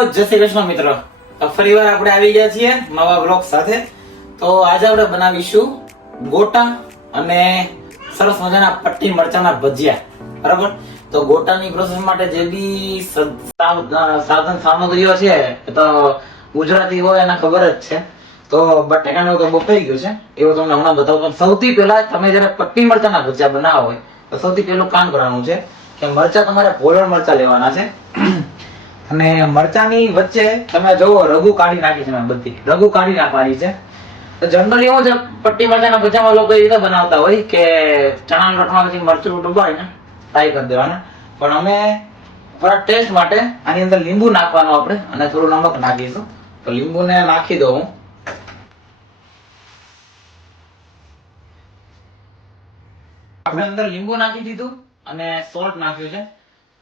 જય શ્રી કૃષ્ણ મિત્રો. તો ફરીવાર આપણે આવી ગયા છીએ નવા બ્લોગ સાથે. તો આજે આપણે બનાવીશું ગોટા અને સરસ મજાના પટ્ટી મરચાના ભજીયા. બરાબર? તો ગોટાની પ્રોસેસ માટે જે બી સાધન સામગ્રીઓ છે તો ગુજરાતી હોય એને ખબર જ છે. તો બટેકાનું તો બફાઈ ગયું છે. એવું તમને હમણાં બતાવું. પણ સૌથી પહેલા તમે જયારે પટ્ટી મરચાના ભજીયા બનાવો હોય, તો સૌથી પહેલું કામ કરવાનું છે કે મરચા તમારે ભોળા મરચા લેવાના છે. અને મરચાની વચ્ચે તમે જોવો રઘુ કાઢી નાખી છે બધી. રઘુ કાઢી નાખવાની છે. તો જનરલી એવું છે, પટ્ટી મરચાના ભજામાં લોકો એ રીતે બનાવતા હોય કે ચણા રોટમાં પછી મરચું ડુબાય ને ફ્રાય કરી દેવાના. પણ અમે થોડા ટેસ્ટ માટે આની અંદર લીંબુ નાખવાનું આપણે અને થોડું નમક નાખીશું. તો લીંબુને નાખી દઉં હું. આપણે અંદર લીંબુ નાખી દીધું અને સોલ્ટ નાખ્યું છે.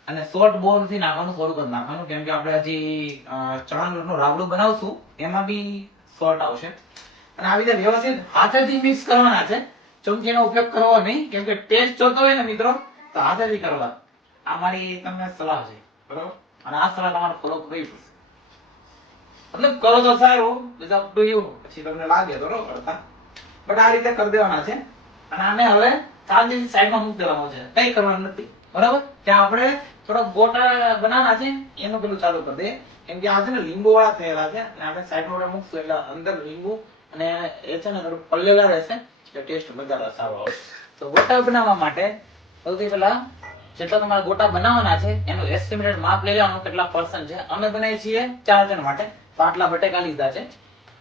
અને બહુ નથી નાખવાનું થોડુંક કરી નાખવાનું. કેમ કે આપણે હજી ચણા લોટનું બનાવશું, એમાં બી સોલ્ટ આવશે. અને આવી રીતે વ્યવસ્થિત હાથેથી મિક્સ કરવાના છે. ચમચીનો ઉપયોગ કરવો નહીં, કેમ કે ટેસ્ટ જોતો હોય ને મિત્રો, તો હાથેથી કરવા. આ મારી તમને સલાહ છે, બરોબર? અને આ સલાહ તમારે ફોલો કરવી પડશે. મતલબ કરો તો સારું અપ ટુ યુ પછી તમને લાગે તો ન કરતા. બટ આ રીતે કરી દેવાના છે. અને આને હવે શાંતિથી સાઈડમાં મૂકી દેવાનું છે. કઈ કરવાનું નથી, બરાબર? ત્યાં આપણે થોડા ગોટા બનાના છે, એનું પેલું ચાલુ કરી દે. કેમ કે આ છે ને લીંબુ વાળા થયેલા છે, અને આપણે સાઈડમાં આપણે મૂકશું, એટલે અંદર લીંબુ અને એ છે ને થોડું પલ્લેલા રહેશે, એટલે ટેસ્ટ વધારે સારો આવશે. તો ગોટા બનાવવા માટે સૌથી પહેલા જેટલા તમારા ગોટા બનાવવાના છે, એનું એસ્ટિમેટેડ માપ લઈ લેવાનું કેટલા પર્સન છે. અમે બનાવીએ છીએ ચાર જણ માટે, તો આટલા બટેકા લીધા છે.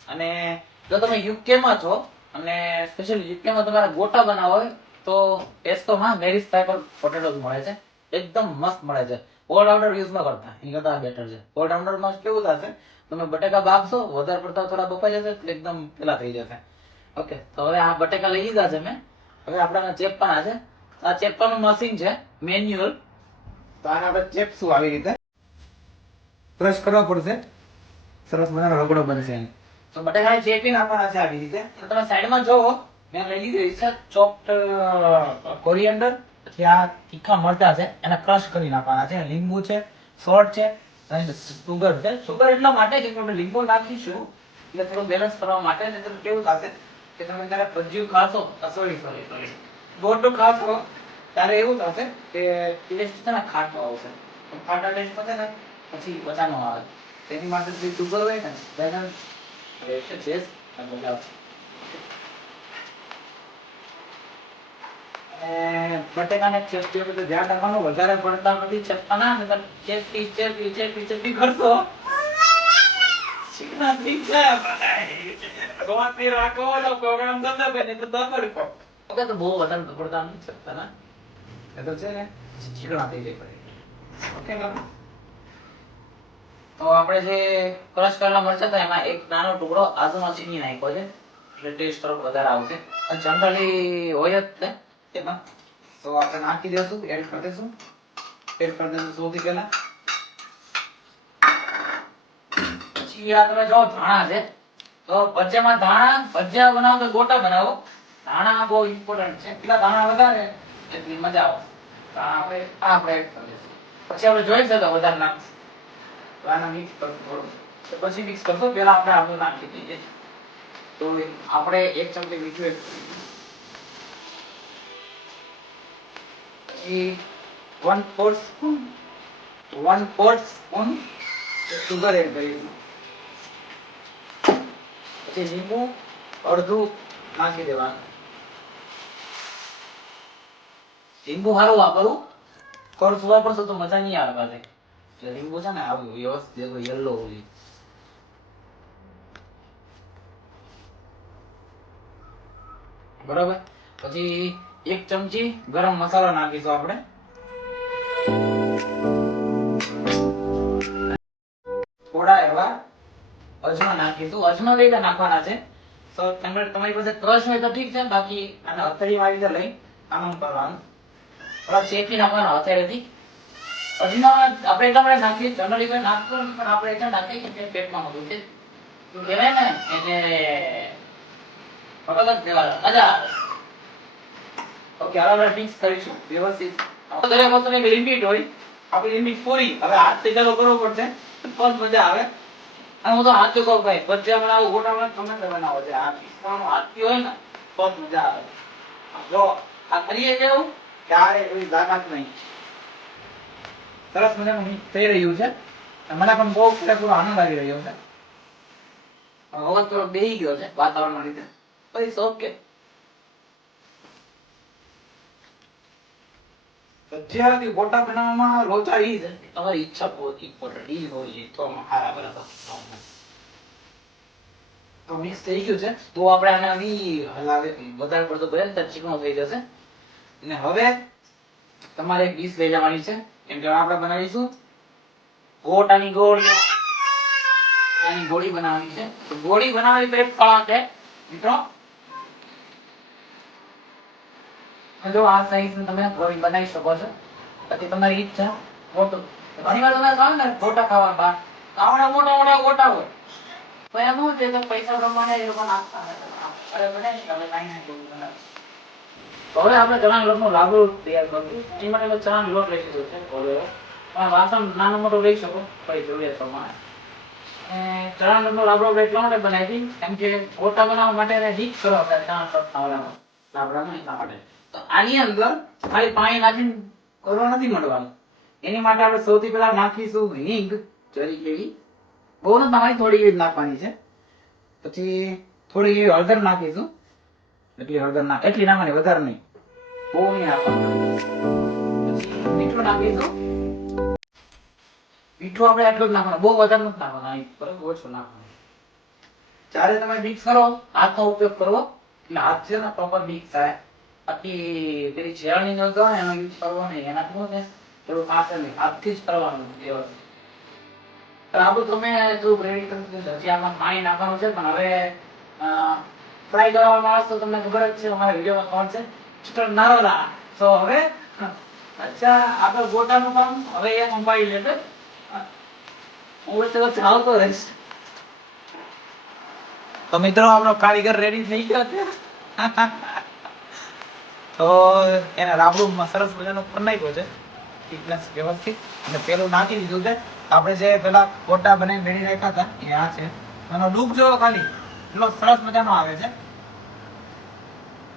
અને જો તમે યુકેમાં માં છો, અને સ્પેશિયલી યુકેમાં માં તમારે ગોટા બનાવવા હોય, તો ટેસ્કોમાં મેરી સ્પાઈકલ પોટેટોઝ મળે છે. એકદમ મસ્ત મળે છે. ઓલરાઉન્ડર યુઝ કરતા. એની કરતા બેટર છે. ઓલરાઉન્ડરમાં કેવું થશે? તમે બટેકા બાફશો, વધારે પડતા થોડા બફાઈ જશે એકદમ પેલા થઈ જશે. ઓકે તો હવે આ બટેકા લઈ લીધા છે મેં. હવે આપણા ચેપવાના છે. આ ચેપવાનું મશીન છે મેન્યુઅલ તો આને આપણે ચેપશું આવી રીતે? બ્રશ કરવા પડશે. સરસ મજાનો રગડો બનશે એનો. તો બટાકાને ચેપી નાખવાના છે આવી રીતે. તમે સાઈડમાં જોવો મેં લઈ લીધી છે ચોપ્ડ કોરિએન્ડર આ તીખા મરચા છે, એને ક્રશ કરી નાખવાના છે. લીંબુ છે સોલ્ટ છે, અને સુગર છે. સુગર એટલા માટે કે આપણે લીંબુ નાખીશું, એટલે થોડું બેલેન્સ કરવા માટે. નહીંતર કેવું થશે કે તમે જ્યારે ભજીયું ખાશો સોરી સોરી સોરી ગોટું ખાશો, ત્યારે એવું થશે કે ટેસ્ટ છે ને ખાટો આવશે. ખાટા ટેસ્ટ પછી ને પછી બધાનો ન આવે. તેની માટે જે સુગર હોય ને બેલેન્સ ટેસ્ટ અને મજા આવશે અને બટેકાને વખતે ધ્યાન રાખવાનું, વધારે પડતા ચીકણા થઈ જાય બધાય. રાખો, તો ના. એ તો છે ને બાબા? તો આપણે જે ક્રશ કરેલા મરચાં હતા, એમાં એક નાનો ટુકડો આદુનો છીની નાખ્યો છે. એટલે ટેસ્ટ થોડોક વધારે આવશે. જનરલી હોય જ તે. એમાં તો આપણે નાખી દેશું એડ કરી દેશું. એડ કરી દેશું સૌથી પહેલા. પછી આ તમે જો ધાણા છે. તો ભજીયામાં ધાણા, ભજીયા બનાવો તો ગોટા બનાવો? ધાણા બહુ ઇમ્પોર્ટન્ટ છે. એટલા ધાણા વધારે? એટલી મજા આવે. તો આપણે, આ આપણે એડ કરી દેશું. પછી આપણે જોઈ તો વધારે નાખશું. તો આને મિક્સ કરશું થોડું. પછી મિક્સ કરશું, પહેલા આપણે આપણું નાખી દઈએ. તો આપણે એક ચમચી મીઠું એડ કરીશું પછી one fourth spoon one fourth spoon sugar add કરી પછી લીંબુ અડધું નાખી દેવાનું. લીંબુ સારું વાપરવું કોર્સ વાપરશો તો મજા નહીં આવે પાસે લીંબુ છે ને આવું વ્યવસ્થિત યલો હોવું બરાબર? પછી એક ચમચી ગરમ મસાલો નાખીશું આપણે. થોડા એવા અજમા નાખીશું. અજમો લઈને નાખવાના છે. તો તમે તમારી પાસે ક્રશ હોય તો ઠીક છે. બાકી આને હથેળી માં રીતે લઈ આમ કરવાનું. થોડા શેકી નાખવાના હથેળીથી. અજમો આપણે એટલા માટે નાખીએ જનરલી કોઈ નાખતો પણ આપણે એટલા નાખીએ કે પેટમાં હોતું છે કહેવાય ને? એટલે ફટાફટ દેવા અચ્છા ઓકે હવે આપણે ફિક્સ કરીશું વ્યવસ્થિત. લિમિટ હોય. આપણી લિમિટ પૂરી. હવે હાથ ચાલુ કરવો પડશે. તો મજા આવે. અને હું તો સાચું કહું ભાઈ ભજીયા બનાવો ગોટા બનાવો ગમે બનાવો છે. આ પિસ્તાનો હોય ને તો મજા આવે. જો, આ કરીએ કેવું ત્યારે એવી લાગાત નહીં. સરસ મજાનું મિક્સ થઈ રહ્યું છે. મને પણ બહુ પૂરેપૂરો આનંદ આવી રહ્યો છે. અવાજ થોડો બેહી ગયો છે વાતાવરણના લીધે. પછી શોખ કે ગોટા બનાવવામાં લોચા ઈ તમારી ઈચ્છા પોતી પડી હોય તો હારા બરાબર તો મિક્સ થઈ ગયું છે. તો આપણે આને આવી હલાવે, વધારે પડતો ને તો ચીકણો થઈ જશે. અને હવે તમારે એક ડીશ લઈ જવાની છે. એમ કે આપણે બનાવીશું ગોટાની ગોળ. આની ગોળી બનાવવાની છે. તો ગોળી બનાવવી તો એક કળા છે. મિત્રો આ જો આ સાઈઝ તમે બનાવી શકો છો પછી તમારી ઈચ્છા મોટું ઘણી વાર તમે ખાવ ને ગોટા ખાવા બહાર આવડા મોટા મોટા ગોટા હોય તો એમ શું છે કે પૈસા પ્રમાણે એ લોકો નાખતા. બનાવી તમે હવે કાંઈ ના જેવું બનાવે. તો હવે આપણે ચણાના લોટનો લાડુ તૈયાર કરવું એ માટે મેં ચણાનો લોટ લઈ લીધો છે એવો. વાસણ નાનો મોટો લઈ શકો, પછી જરૂરિયાત પ્રમાણે ચણાના લોટનો લાડુ આપણે એટલા માટે બનાવી કેમ કે ગોટા બનાવવા માટે ડીપ કરો આપણે ચણાના લોટના. લાબડામાં એટલા માટે આની અંદર ખાલી પાણી નાખીને કરવા નથી મળવાનું એની માટે આપણે સૌથી પહેલા નાખીશું હિંગ, જરી કેવી બહુ નથી નાખવાની થોડી એવી નાખવાની છે. પછી થોડી એવી હળદર નાખીશું. એટલી હળદર નાખ એટલી નાખવાની, વધારે નહીં. બહુ નહીં નાખવાનું. મીઠું નાખીશું. મીઠું આપણે એટલું જ નાખવાનું, બહુ વધારે નથી નાખવાનું બરાબર ઓછું નાખવાનું. જ્યારે તમે મિક્સ કરો, હાથનો ઉપયોગ કરવો એટલે હાથ છે ને પ્રોપર મિક્સ થાય. બાકી પેલી છેલણી નો કહો એનો યુઝ કરવો નહીં. એનાથી શું છે થોડું પાસે નહીં હાથથી જ કરવાનું વસ્તુ. આપણું તમે કરી દીધું હજી આમાં પાણી નાખવાનું છે પણ હવે ફ્રાય કરવા માણસ તો તમને ખબર જ છે, અમારા વિડીયોમાં કોણ છે? મિસ્ટર નારોલા તો હવે, અચ્છા, આપણે ગોટાનું કામ હવે એ સંભાળી લેશે હું તો ચાલતો રહીશ. તો મિત્રો આપણો કારીગર રેડી થઈ ગયો છે? તો એને રાબડું સરસ મજાનું કરી નાખ્યો છે. thickness વ્યવસ્થિત. અને પેલું નાખી દીધું છે. આપણે જે પેલા ગોટા બનાવીને રેડી રાખ્યા હતા એ આ છે. એનો લુક જોવો ખાલી એટલો સરસ મજાનો આવે છે.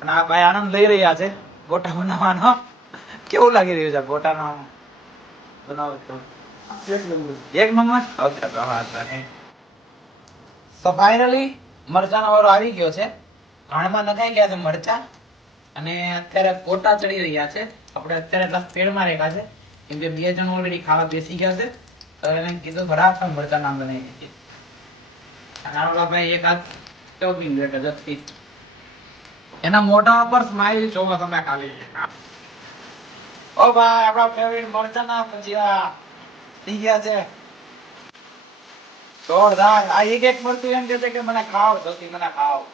અને આ ભાઈ આનંદ લઈ રહ્યા છે ગોટા બનાવવાનો. કેવું લાગી રહ્યું છે ગોટાનો બનાવો તો એક નંબર. ઓકે તો ફાઇનલી મરચાનો વારો આવી ગયો છે. ઘાણમાં નખાઈ ગયા છે મરચા. અને અત્યારે ગોટા ચડી રહ્યા છે. આપણે અત્યારે દસ પેડમાં રેખા છે. કેમ કે બે જણ ઓલરેડી ખાવા બેસી ગયા છે. તો એને કીધું ભરા પણ ભરતા નામ બનાવી દઈએ એક હાથ ચોકીને બેઠા જતી એના મોઢા પર સ્માઈલ જોવો તમે ખાલી. ઓ ભાઈ, આપણા ફેવરિટ મરચાના ભજીયા થઈ ગયા છે. જોરદાર. આ એક એક મરતું એમ કે છે કે, મને ખાવ જલ્દી મને ખાવ